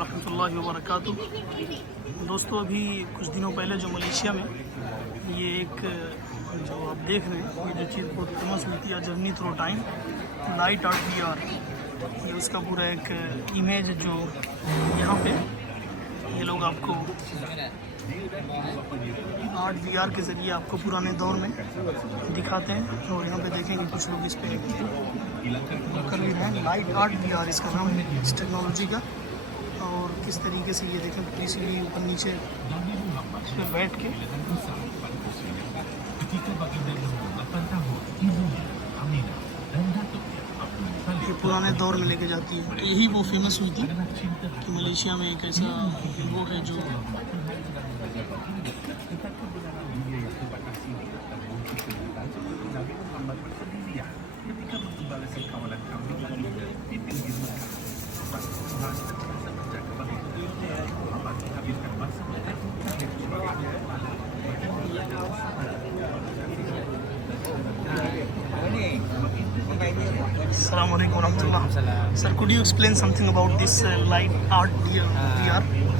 वरहमतुल्लाहि वबरकातुह। दोस्तों, अभी कुछ दिनों पहले जो मलेशिया में ये एक जो आप देख रहे हैं, ये जो चीज़ बहुत फेमस हुई थी, journey through time, light art VR, ये उसका पूरा एक इमेज जो यहाँ पे ये लोग आपको आर्ट VR के ज़रिए आपको पुराने दौर में दिखाते हैं। और यहाँ पे देखेंगे कुछ लोग इस पर कर भी रहे हैं। लाइट आर्ट VR इसका नाम है, इस टेक्नोलॉजी का। और किस तरीके से ये देखें, इसीलिए ऊपर नीचे इस पर बैठ के ये पुराने दौर में लेके जाती है। तो यही वो फेमस हुई थी कि मलेशिया में एक ऐसा वो है जो Assalamu alaikum warahmatullah. Sir, could you explain something about this light art VR?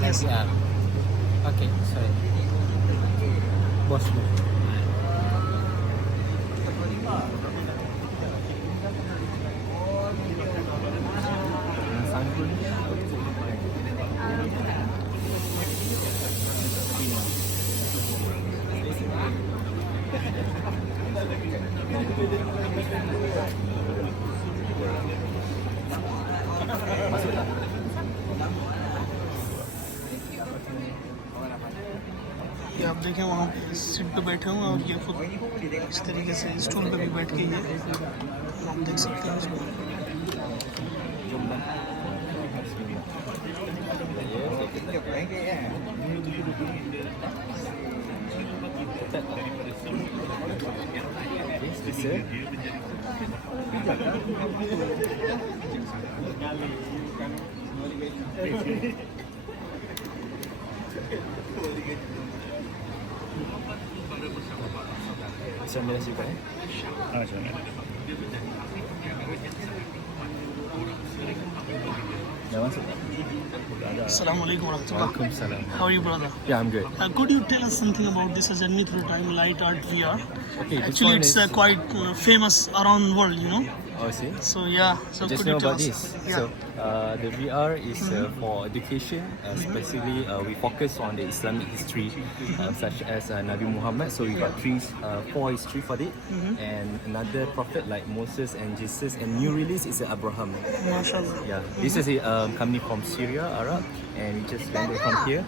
Yes. Okay, sorry. Possible. ये आप देखें, वहाँ पे सीट पे बैठे हुए हैं और ये खुद इस तरीके से स्टूल पे भी बैठ के ये आप देख सकते हैं इसको। Bisa ambil nasi juga Assalamu alaikum warahmatullah. Salam. How are you, brother? Yeah, I'm good. Could you tell us something about this journey through time, light art VR? Okay, this Actually, one it's is- quite famous around the world, you know. Oh, see? So yeah, so Just could know you tell about us? this. Yeah. So, the VR is for education. Especially, we focus on the Islamic history, such as Nabi Muhammad. So we got four history for it, and another prophet like Moses and Jesus. And new release is Abraham. MashaAllah. Yeah, this is a company from Syria, Arab, and we just landed from here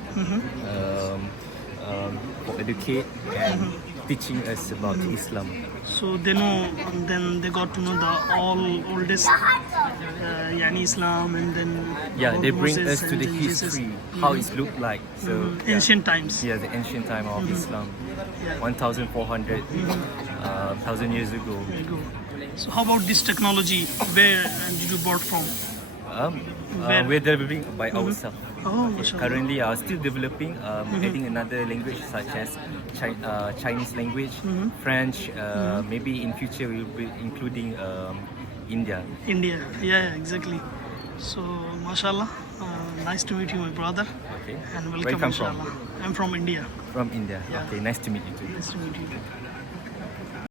for educate and teaching us about Islam. So they know, and then they got to know the oldest, yani Islam, and then Yeah, about they bring Moses us to and the then Jesus. history, how it looked like. So yeah. Ancient times. Yeah, the ancient time of Islam, Yeah. 1,400 thousand years ago. There you go. So how about this technology? Where did you bought from? Where? We're developing by ourselves. Oh, mashallah. Currently, still developing, adding another language such as Chinese language, French. Maybe in future we will be including India. India. Yeah, exactly. So, mashallah, nice to meet you, my brother. Okay. And Where you welcome, come from? inshallah. I'm from India. From India. Yeah. Okay, nice to meet you too. Nice to meet you.